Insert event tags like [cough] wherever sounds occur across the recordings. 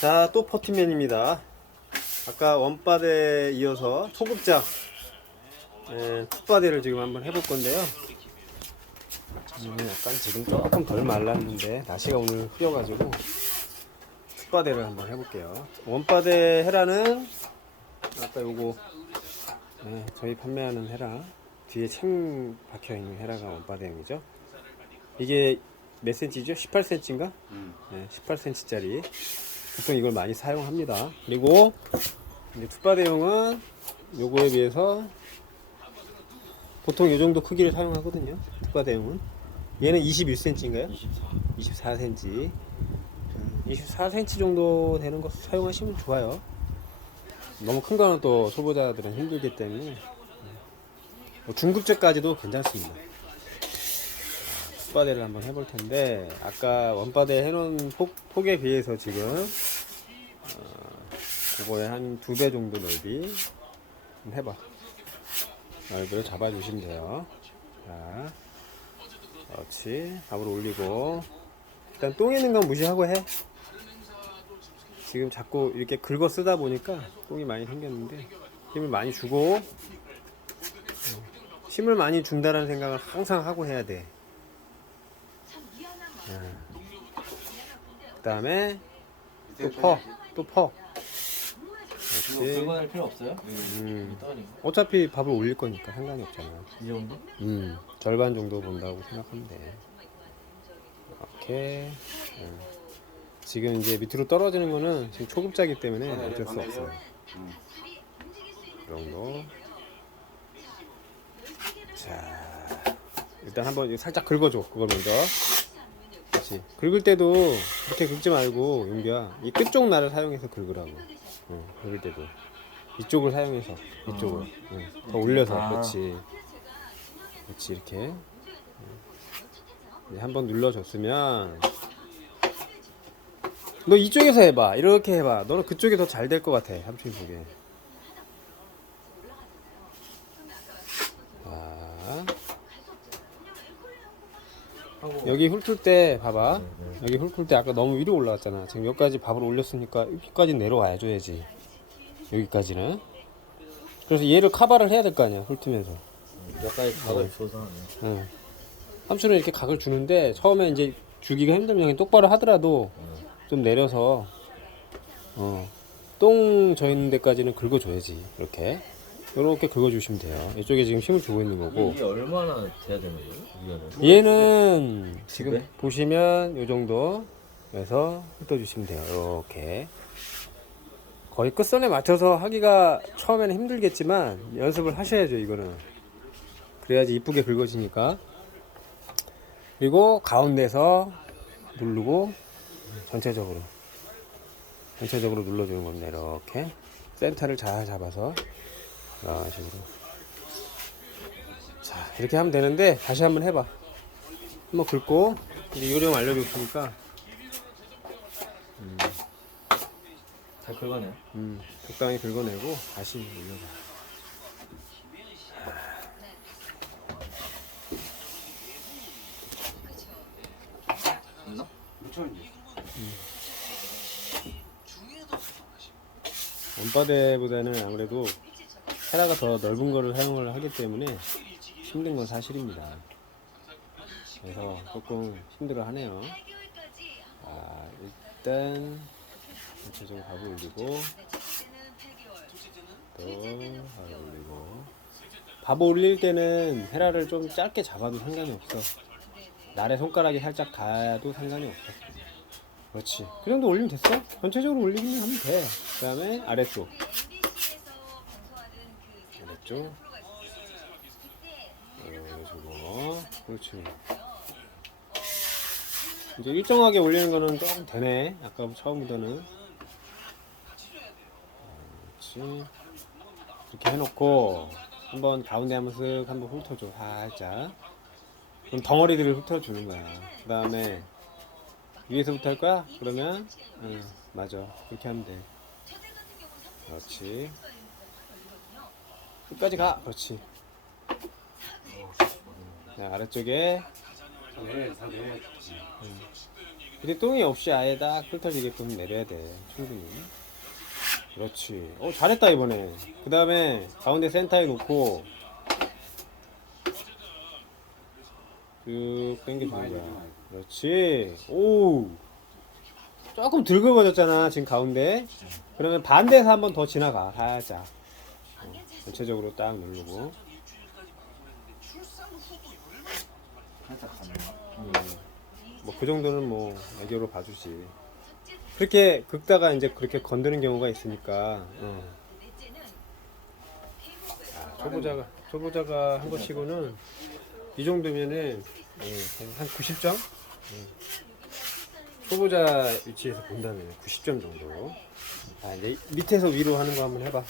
자, 또 퍼티맨입니다. 아까 원바데에 이어서 초급작 예, 툭바데를 지금 한번 해볼 건데요. 음, 약간 지금 조금 덜 말랐는데 날씨가 오늘 흐려가지고 툭바데를 한번 해볼게요. 원바데 헤라는 아까 요거 예, 저희 판매하는 헤라 뒤에 챙 박혀 있는 헤라가 원바데형이죠. 이게 몇 센치죠? 18cm인가? 네, 18cm짜리. 보통 이걸 많이 사용합니다. 그리고 이제 툭바대용은 요거에 비해서 보통 요 정도 크기를 사용하거든요. 툭바대용은 얘는 21cm인가요? 24. 24cm. 24cm 정도 되는 거 사용하시면 좋아요. 너무 큰 거는 또 초보자들은 힘들기 때문에 뭐 중급제까지도 괜찮습니다. 툭바데를 한번 해볼 텐데 아까 원바데 해놓은 폭, 폭에 비해서 지금 어, 그거에 한두 배 정도 넓이 해봐. 넓이를 잡아주시면 돼요. 자 그렇지. 밥을 올리고. 일단 똥 있는 건 무시하고 해. 지금 자꾸 이렇게 긁어 쓰다 보니까 똥이 많이 생겼는데 힘을 많이 주고 어, 힘을 많이 준다라는 생각을 항상 하고 해야 돼 그 다음에 또 퍼, 또 퍼. 이거. 긁어낼 필요 없어요? 음. 떠니까 어차피 밥을 올릴 거니까 상관이 없잖아. 이 정도? 음, 절반 정도 본다고 생각하면 돼. 이렇게. 음. 지금 이제 밑으로 떨어지는 거는 지금 초급자기 때문에 어쩔 수 없어요. 이 정도. 자, 일단 한번 이거 살짝 긁어줘. 그걸 먼저. 그렇지. 긁을 때도 이렇게 긁지 말고 윤기야 이 끝쪽 날을 사용해서 긁으라고. 응, 긁을 때도 이쪽을 사용해서 이쪽을 응, 더 올려서 아. 그렇지. 그렇지 이렇게. 응. 이제 한번 눌러줬으면 너 이쪽에서 해봐. 이렇게 해봐. 너는 그쪽이 더 잘 될 것 같아. 삼촌이 보기에. 자. 하고 여기 훑을 때 봐봐. 네, 여기 훑을 때 아까 너무 위로 올라갔잖아. 지금 여기까지 밥을 올렸으니까 여기까지 내려와야 줘야지. 여기까지는. 그래서 얘를 카바를 해야 될 거 아니야 훑으면서. 몇 가지 각을 줘서 하네. 응. 삼촌은 이렇게 각을 주는데 처음에 이제 주기가 힘들면 똑바로 하더라도 좀 내려서 어, 똥 져 있는 데까지는 긁어줘야지 이렇게 이렇게 긁어주시면 돼요 이쪽에 지금 힘을 주고 있는 거고 이게 얼마나 돼야 되는 거예요? 위에는? 얘는 지금 네? 보시면 요 정도에서 훑어주시면 돼요. 이렇게 거의 끝선에 맞춰서 하기가 처음에는 힘들겠지만 연습을 하셔야죠. 이거는 그래야지 이쁘게 긁어지니까. 그리고 가운데서 누르고 전체적으로 전체적으로 눌러주는 겁니다. 이렇게 센터를 잘 잡아서 이런 식으로. 자 이렇게 하면 되는데 다시 한번 해봐. 한번 긁고. 이제 요령 알려줬으니까. 잘 긁어내요? 음, 적당히 긁어내고 다시 올려봐. 있나? 원바데보다는 아무래도 헤라가 더 넓은 거를 사용을 하기 때문에 힘든 건 사실입니다. 그래서 조금 힘들어 하네요. 아 일단 전체적으로 밥을 올리고 또 밥을 올리고. 밥 올릴 때는 헤라를 좀 짧게 잡아도 상관이 없어. 날에 손가락이 살짝 가도 상관이 없어. 그렇지. 그 정도 올리면 됐어. 전체적으로 올리기만 하면 돼그 다음에 아래쪽 아래쪽 어, 그렇지. 이제 일정하게 올리는 거는 조금 되네. 아까 처음보다는. 그렇지. 이렇게 해놓고 한번 가운데 한번 쓱 한번 훑어줘. 살짝. 그럼 덩어리들을 훑어주는 거야. 그 다음에 위에서부터 할 거야? 그러면? 응 맞아. 그렇게 하면 돼. 그렇지 끝까지 가. 그렇지. 자, 아래쪽에. 응. 근데 똥이 없이 아예 딱 훑어지게끔 내려야 돼. 충분히. 그렇지. 어 잘했다 이번에. 그 다음에 가운데 센터에 놓고. 쭉 당겨주는 거야. 그렇지. 오! 조금 들그어졌잖아 지금 가운데. 그러면 반대에서 한 번 더 지나가. 살짝. 어, 전체적으로 딱 누르고 살짝 가네. 뭐그 정도는 뭐 애교로 봐주지 그렇게 긁다가 이제 그렇게 건드는 경우가 있으니까 어. 아, 초보자가 초보자가 한거 치고는 이 정도면은 예, 한 90점 예. 초보자 위치에서 본다면 90점 정도 아 이제 밑에서 위로 하는 거 한번 해봐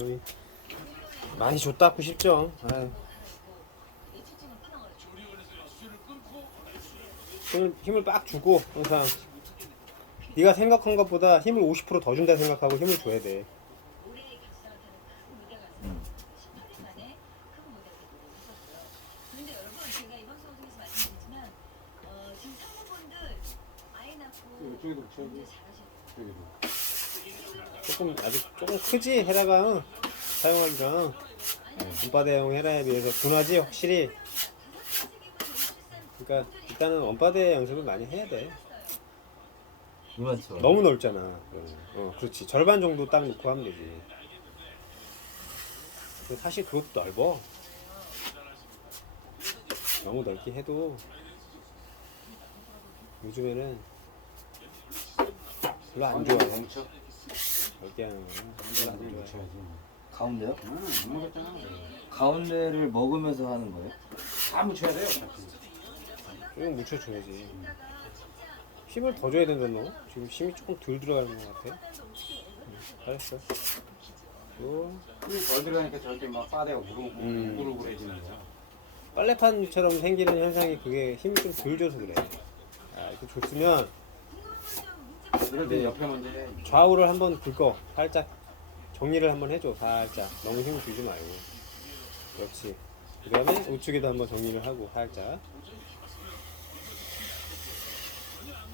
여기 많이 줬다 90점 아유. 힘을, 힘을 빡 주고 항상 네가 생각한 것보다 힘을 50%더 준다 생각하고 힘을 줘야 돼. 잘하셨고 조금 아직 조금 크지 헤라가 응. 사용하기가 원바 대용 헤라에 비해서 둔하지 확실히. 그러니까 일단은 원바대 연습을 많이 해야 돼. 이만처럼. 너무 넓잖아. 그러면. 어, 그렇지. 절반 정도 딱 놓고 하면 되지. 근데 사실 그것도 넓어. 너무 넓게 해도 요즘에는 별로 안 좋아. 너무 쳐. 넓게 하는 거는 별로 안 좋아. 가운데요? 응, 못 먹었잖아. 가운데를 먹으면서 하는 거예요? 다 묻혀야 돼요. 좀 묻혀줘야지. 힘을 더 줘야 된다 너. 지금 힘이 조금 덜 들어가는 것 같아. 응, 잘했어. 또 힘덜 들어가니까 저렇게 막 빠대가 우르고 음. 우르고해지는 거야. 빨래판처럼 생기는 현상이 그게 힘이 좀 덜 줘서 그래. 아, 이렇게 줬으면 이럴 때 옆에 먼저 해. 좌우를 한번 긁어. 살짝 정리를 한번 해줘. 살짝. 너무 힘을 주지 말고. 그렇지. 그 다음에 우측에도 한번 정리를 하고 살짝.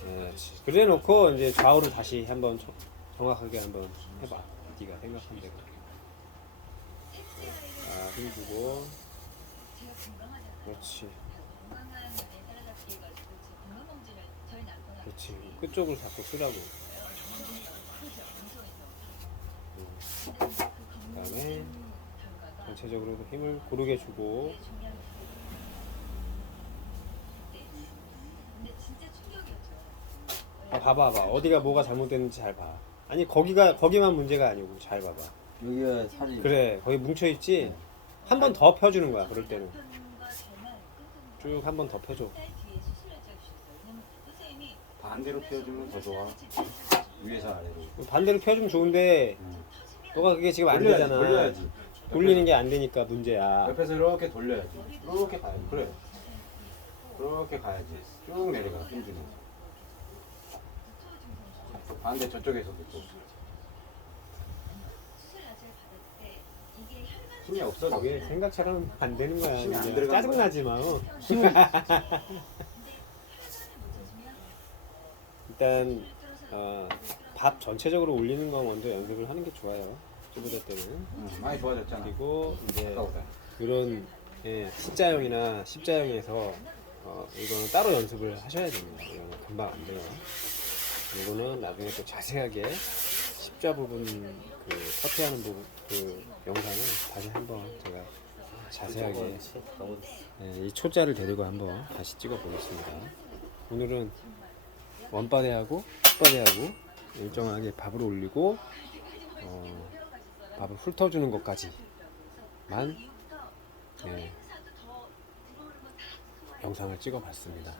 그렇지. 그래 놓고 이제 좌우를 다시 한번 정- 정확하게 한번 해봐. 네가 생각한 대로. 아, 힘주고. 그렇지. 그렇지. 끝쪽을 자꾸 쓰라고. 그죠 방송에서 그 다음에 결과가 전체적으로 힘을 고르게 주고. 아, 봐봐 봐 어디가 뭐가 잘못됐는지 잘 봐. 아니 거기가 거기만 문제가 아니고 잘 봐봐. 여기가 살이. 그래 거기 뭉쳐 있지. 한 번 더 펴주는 거야 그럴 때는 쭉 한 번 더 펴줘. 반대로 펴주면 더 좋아. 위에서 아래로. 반대로 펴주면 좋은데 응. 너가 그게 지금 안 돌려야지, 되잖아. 돌려야지. 돌리는 게 안 되니까 문제야. 옆에서 이렇게 돌려야지. 이렇게 가야지. 그래. 그렇게 가야지. 쭉 내려가. 힘주면서. 반대 저쪽에서도 또 힘이 없어. 저게. 생각처럼 안 되는 거야. 힘이 안 이제. 들어가는 짜증나지 마. 어. [laughs] 일단 어, 밥 전체적으로 올리는 거 먼저 연습을 하는 게 좋아요. 초보자 때는. 응, 많이 좋아졌잖아. 그리고 이제 아까보다. 이런 예, C자형이나 십자형에서 어, 이거는 따로 연습을 하셔야 됩니다. 이거는 금방 안 돼요. 이거는 나중에 또 자세하게 십자 부분 그 커트하는 부분 그 영상을 다시 한번 제가 자세하게 너무 예, 이 초자를 데리고 한번 다시 찍어 보겠습니다. 오늘은 원바대하고 툭바대하고 일정하게 밥을 올리고 어, 밥을 훑어주는 것까지만 예, 영상을 찍어봤습니다.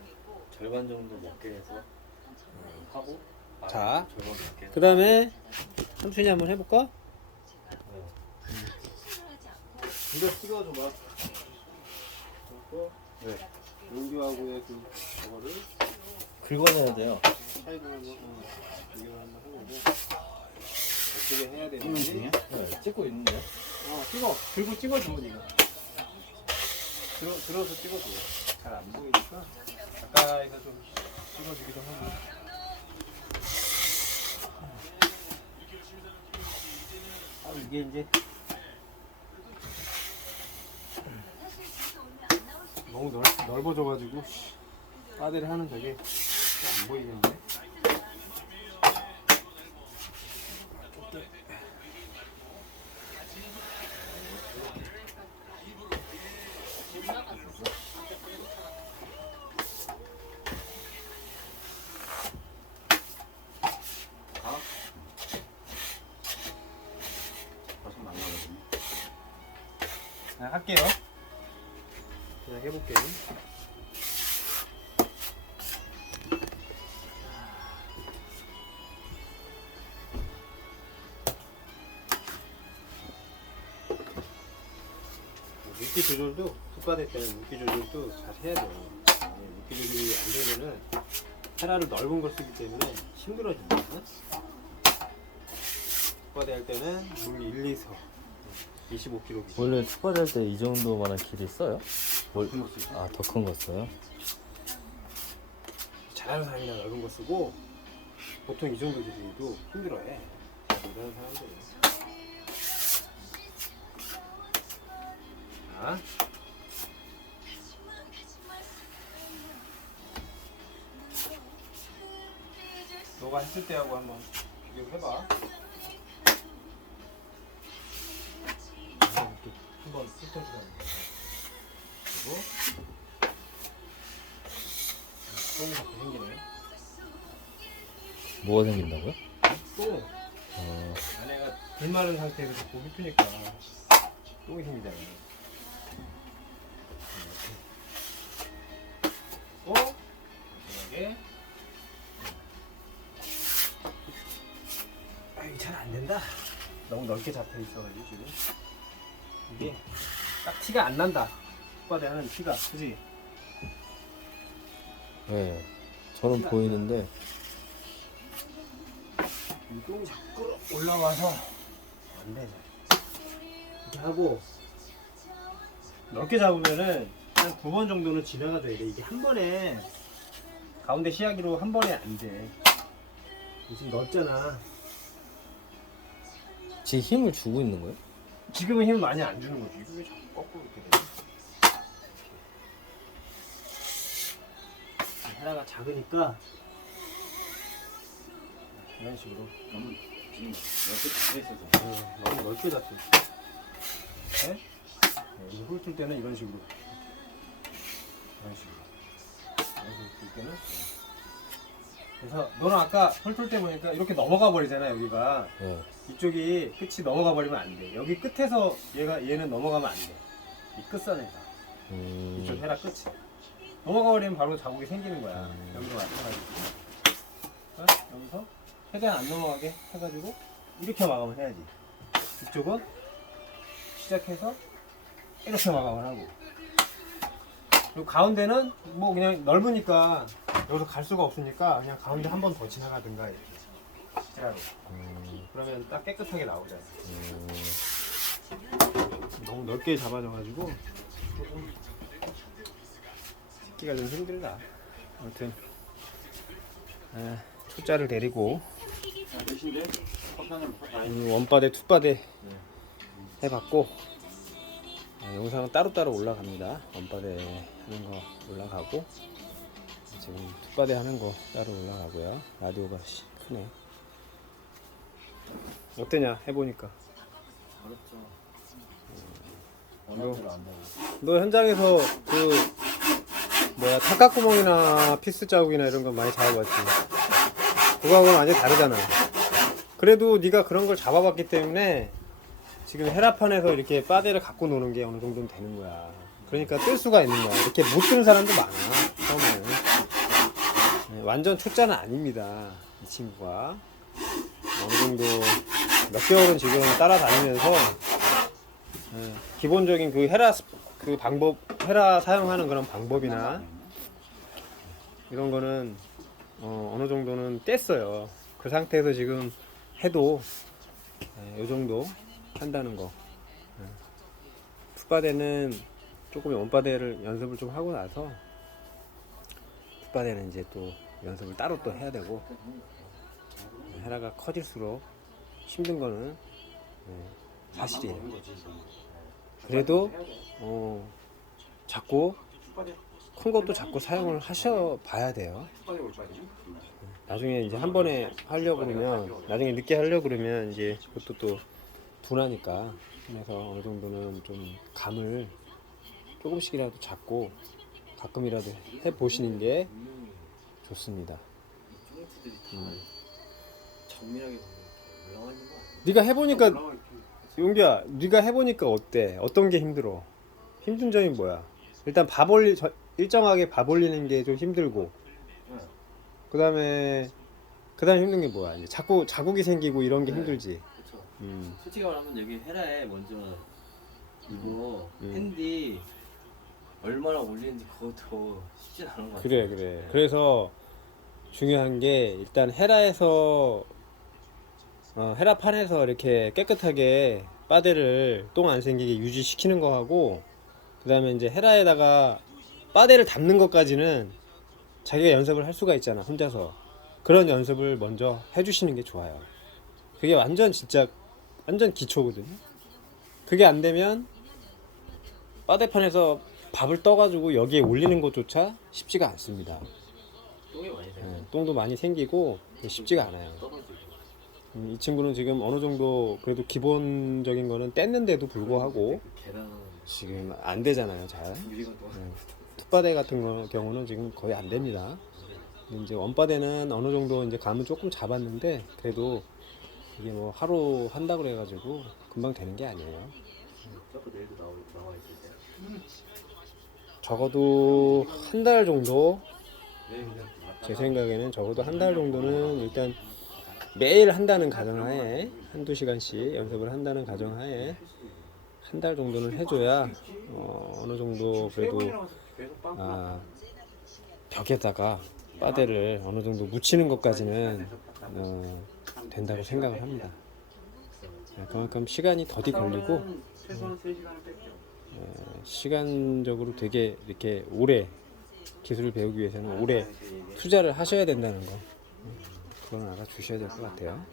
절반 정도 먹게 해서 어, 하고. 아, 자. 절반 먹게 해서. 그 다음에 삼촌이 한번 해볼까? 이거 찍어줘봐. 네. 용규하고의 그 저거를 긁어내야 돼요. 차이를 한번 어, 비교를 한번 해보고 어떻게 해야 되는지 찍고 있는데. 어 찍어 들고 찍어줘 이거 들어 들어서 찍어줘 잘 안 보이니까 가까이서 좀 찍어주기도 하고. 아 이게 이제 너무 넓, 넓어져가지고 빠데를 하는 저게 안 보이는데. 벌써 만나거든요. 그냥 할게요. 그냥 해볼게요. 물기 조절도 풋바될 때는 물기 조절도 잘 해야 돼요. 예, 물기 조절이 안 되면은 헤라를 넓은 걸 쓰기 때문에 힘들어집니다. 풋바대 할 때는 물 1, 2서 25kg 기준. 원래 투바될 때이 정도만한 길이 써요? 큰 거 쓰죠. 아 더 큰 거 써요? 잘하는 사람이나 넓은 거 쓰고 보통 이 정도 길이도 힘들어해. 못하는 사람들이. 자. 너가 했을 때하고 한번 비교해봐. 한번 훑어주라는 거야. 그리고 똥이 자꾸 생기네. 뭐가 생긴다고요? 똥. 어, 안에가 불 마른 상태에서 자꾸 훑으니까 똥이 생기잖아요. 이렇게. 어? 마지막에. 아, 이게 잘 안 된다. 너무 넓게 잡혀 있어가지고 지금. 이게 딱 티가 안 난다. 오빠대 하는 티가, 그지? 네. 저는 보이는데 이 똥이 자꾸 올라와서 안 되죠. 이렇게 하고 넓게 잡으면은 한 두 번 정도는 지나가줘야 돼. 이게 한 번에 가운데 시야기로 한 번에 안 돼. 지금 넓잖아. 지금 힘을 주고 있는 거예요? 지금은 힘을 많이 안 주는 거지. 이게 왜 자꾸 거꾸로 이렇게 되 헤라가 작으니까 이런 식으로 너무 지금 옆에 잡혀 있어서. 어, 너무 넓게 잡혀. 네? 네, 이거 훑을 때는 이런 식으로. 이런 식으로. 이런 식으로 훑을 때는. 네. 그래서 너는 아까 훑을 때 보니까 이렇게 넘어가 버리잖아 여기가. 네. 이쪽이 끝이 넘어가 버리면 안 돼. 여기 끝에서 얘가 얘는 넘어가면 안 돼. 이 끝선에서 음, 이쪽 헤라 끝이 넘어가 버리면 바로 자국이 생기는 거야. 음. 여기로 마찬가지고. 어? 여기서 최대한 안 넘어가게 해가지고 이렇게 마감을 해야지. 이쪽은 시작해서 이렇게 마감을 하고. 그리고 가운데는 뭐 그냥 넓으니까 여기서 갈 수가 없으니까 그냥 가운데 한 번 더 지나가든가 이렇게. 헤라로. 음, 그러면 딱 깨끗하게 나오잖아. 음, 너무 넓게 잡아줘가지고 조금 새끼가 좀 힘들다. 아무튼 아, 초짜를 데리고. 오늘 원바대 투바대 해봤고 아, 영상은 따로따로 올라갑니다. 원바대 하는 거 올라가고 지금 투바대 하는 거 따로 올라가고요. 라디오가 씨, 크네. 어때냐 해보니까 어렵죠. 안 되고. 너 현장에서 그 뭐야 탁각구멍이나 피스 자국이나 이런 거 많이 잡아봤지. 그거하고는 완전히 다르잖아. 그래도 네가 그런 걸 잡아봤기 때문에 지금 헤라판에서 이렇게 빠데를 갖고 노는 게 어느 정도는 되는 거야. 그러니까 뜰 수가 있는 거야. 이렇게 못 뜨는 사람도 많아 처음에는. 네, 완전 초짜는 아닙니다 이 친구가. 어느 정도 몇 개월은 지금 따라다니면서 네, 기본적인 그 헤라 스- 그 방법 헤라 사용하는 그런 방법이나 이런 거는 어, 어느 정도는 뗐어요. 그 상태에서 지금 해도 이 정도 한다는 거. 네. 풋바대는 조금 원바대를 연습을 좀 하고 나서 풋바대는 이제 또 연습을 따로 또 해야 되고 헤라가 커질수록 힘든 거는 네, 사실이에요. 그래도. 어, 자꾸 큰 것도 자꾸 사용을 하셔 봐야 돼요. 나중에 이제 한 번에 하려고 그러면 나중에 늦게 하려고 그러면 이제 그것도 또 둔하니까 그래서 어느 정도는 좀 감을 조금씩이라도 잡고 가끔이라도 해 보시는 게 좋습니다. 음. 네가 해보니까 용기야, 네가 해보니까 어때? 어떤 게 힘들어? 힘든 점이 뭐야? 일단 밥 올리 저- 일정하게 밥 올리는 게 좀 힘들고 응. 그다음에 그다음 힘든 게 뭐야? 이제 자꾸 자국이 생기고 이런 게 네. 힘들지. 그쵸. 음. 솔직히 말하면 여기 헤라에 먼저 이거 음. 핸디 얼마나 올리는지 그것도 쉽진 않은 것 같아. 그래 그래. 그래서 중요한 게 일단 헤라에서 어, 헤라판에서 이렇게 깨끗하게 빠데를 똥 안 생기게 유지시키는 거 하고 그 다음에 이제 헤라에다가 빠데를 담는 것까지는 자기가 연습을 할 수가 있잖아 혼자서 그런 연습을 먼저 해주시는 게 좋아요. 그게 완전 진짜 완전 기초거든요. 그게 안 되면 빠데판에서 밥을 떠가지고 여기에 올리는 것조차 쉽지가 않습니다. 똥이 많이 생겨. 예, 똥도 많이 생기고 쉽지가 않아요. 음, 이 친구는 지금 어느 정도 그래도 기본적인 거는 뗐는데도 불구하고 지금 안 되잖아요, 잘. 네. 툭바데 같은 거, 경우는 지금 거의 안 됩니다. 이제 원바데는 어느 정도 이제 감은 조금 잡았는데 그래도 이게 뭐 하루 한다 그래 가지고 금방 되는 게 아니에요. 적어도 한 달 정도 제 생각에는 적어도 한 달 정도는 일단 매일 한다는 가정하에 한두 시간씩 연습을 한다는 가정하에 한 달 정도는 해줘야 어, 어느 정도 세 그래도 아, 벽에다가 빠데를 어느 정도 묻히는 것까지는 어, 된다고 생각을 합니다. 네, 그만큼 시간이 더디 걸리고 최소한 3시간을 뺐죠. 어, 시간적으로 되게 이렇게 오래 기술을 배우기 위해서는 오래 투자를 하셔야 된다는 거 음, 그건 알아주셔야 될 것 같아요.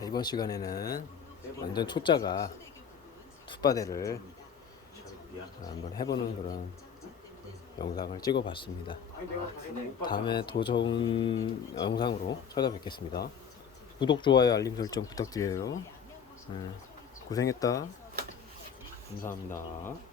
네, 이번 시간에는 완전 초짜가 투바데를 한번 해보는 그런 영상을 찍어봤습니다. 다음에 더 좋은 영상으로 찾아뵙겠습니다. 구독, 좋아요, 알림 설정 부탁드려요. 네, 고생했다. 감사합니다.